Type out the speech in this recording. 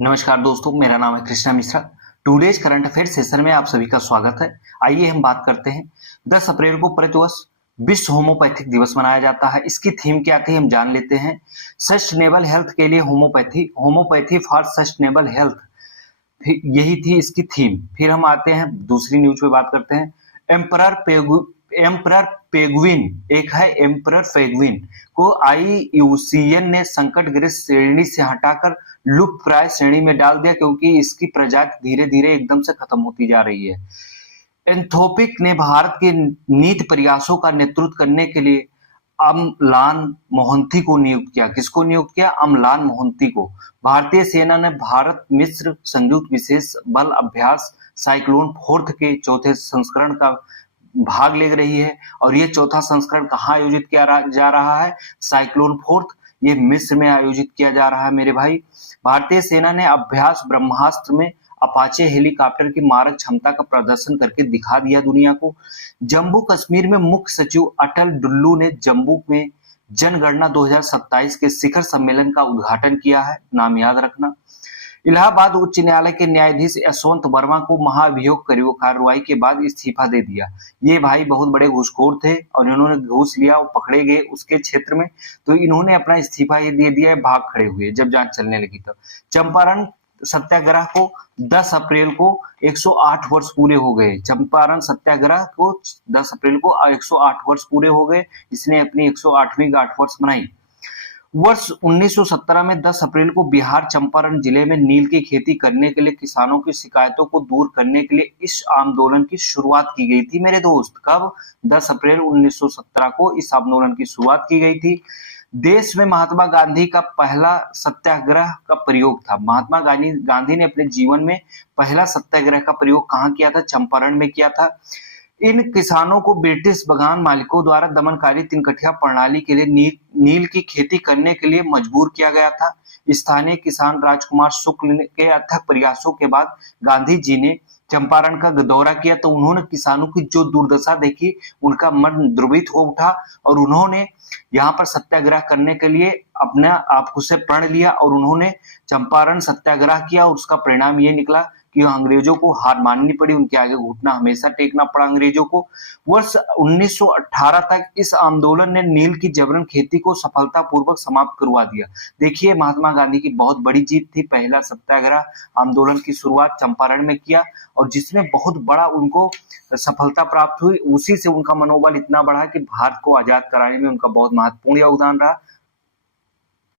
नमस्कार दोस्तों, मेरा नाम है Krishna Mishra. Today's current affair session में आप सभी का स्वागत है। आइए हम बात करते हैं। 10 अप्रैल को प्रतिवर्ष विश्व होम्योपैथिक दिवस मनाया जाता है। इसकी थीम क्या थी हम जान लेते हैं। सस्टेनेबल हेल्थ के लिए homeopathy, homeopathy for sustainable health, यही थी इसकी थीम। फिर हम आते हैं दूसरी न्यूज पे बात करते हैं। एम्परर पेगुइन, एक है एम्परर पेगुइन को आईयूसीएन ने संकटग्रस्त श्रेणी से हटाकर लुप्तप्राय श्रेणी में डाल दिया, क्योंकि इसकी प्रजाति धीरे धीरे एकदम से खत्म होती जा रही है। एंथ्रोपिक ने भारत के नीति प्रयासों का नेतृत्व करने के लिए अमलान मोहंती को नियुक्त किया। किसको नियुक्त किया? अमलान मोहंती को। भारतीय सेना ने भारत मिस्र संयुक्त विशेष बल अभ्यास साइक्लोन फोर्थ के चौथे संस्करण का भाग ले रही है। और ये चौथा संस्करण कहाँ आयोजित किया जा रहा है? साइक्लोन फोर्थ, ये मिस्र में आयोजित किया जा रहा है मेरे भाई। भारतीय सेना ने अभ्यास ब्रह्मास्त्र में अपाचे हेलीकॉप्टर की मारक क्षमता का प्रदर्शन करके दिखा दिया दुनिया को। जम्मू कश्मीर में मुख्य सचिव अटल डुल्लू ने जम्मू में जनगणना 2027 के शिखर सम्मेलन का उद्घाटन किया है, नाम याद रखना। इलाहाबाद उच्च न्यायालय के न्यायाधीश यशवंत वर्मा को महाभियोग कार्रवाई के बाद इस्तीफा दे दिया। ये भाई बहुत बड़े घूसखोर थे और इन्होंने घूस लिया और पकड़े गए उसके क्षेत्र में, तो इन्होंने अपना इस्तीफा ही दे दिया, भाग खड़े हुए जब जांच चलने लगी तब। चंपारण सत्याग्रह को 10 अप्रैल को 108 वर्ष पूरे हो गए। चंपारण सत्याग्रह को 10 अप्रैल को 108 वर्ष पूरे हो गए। इसने अपनी 108वीं गांठ वर्ष मनाई। वर्ष 1917 में 10 अप्रैल को बिहार चंपारण जिले में नील की खेती करने के लिए किसानों की शिकायतों को दूर करने के लिए इस आंदोलन की शुरुआत की गई थी मेरे दोस्त। कब? 10 अप्रैल 1917 को इस आंदोलन की शुरुआत की गई थी। देश में महात्मा गांधी का पहला सत्याग्रह का प्रयोग था। महात्मा गांधी ने अपने जीवन में पहला सत्याग्रह का प्रयोग कहाँ किया था? चंपारण में किया था। इन किसानों को ब्रिटिश बागान मालिकों द्वारा दमनकारी तिनकठिया प्रणाली के लिए नील की खेती करने के लिए मजबूर किया गया था। स्थानीय किसान राजकुमार शुक्ल के अथक प्रयासों के बाद गांधी जी ने चंपारण का दौरा किया, तो उन्होंने किसानों की जो दुर्दशा देखी, उनका मन द्रवित हो उठा और उन्होंने यहाँ पर सत्याग्रह करने के लिए अपने आप से प्रण लिया और उन्होंने चंपारण सत्याग्रह किया। और उसका परिणाम ये निकला कि अंग्रेजों को हार माननी पड़ी, उनके आगे घुटना हमेशा टेकना पड़ा अंग्रेजों को। वर्ष 1918 तक इस आंदोलन ने नील की जबरन खेती को सफलतापूर्वक समाप्त करवा दिया। देखिए, महात्मा गांधी की बहुत बड़ी जीत थी। पहला सत्याग्रह आंदोलन की शुरुआत चंपारण में किया और जिसमें बहुत बड़ा उनको सफलता प्राप्त हुई। उसी से उनका मनोबल इतना बढ़ा कि भारत को आजाद कराने में उनका बहुत महत्वपूर्ण योगदान रहा।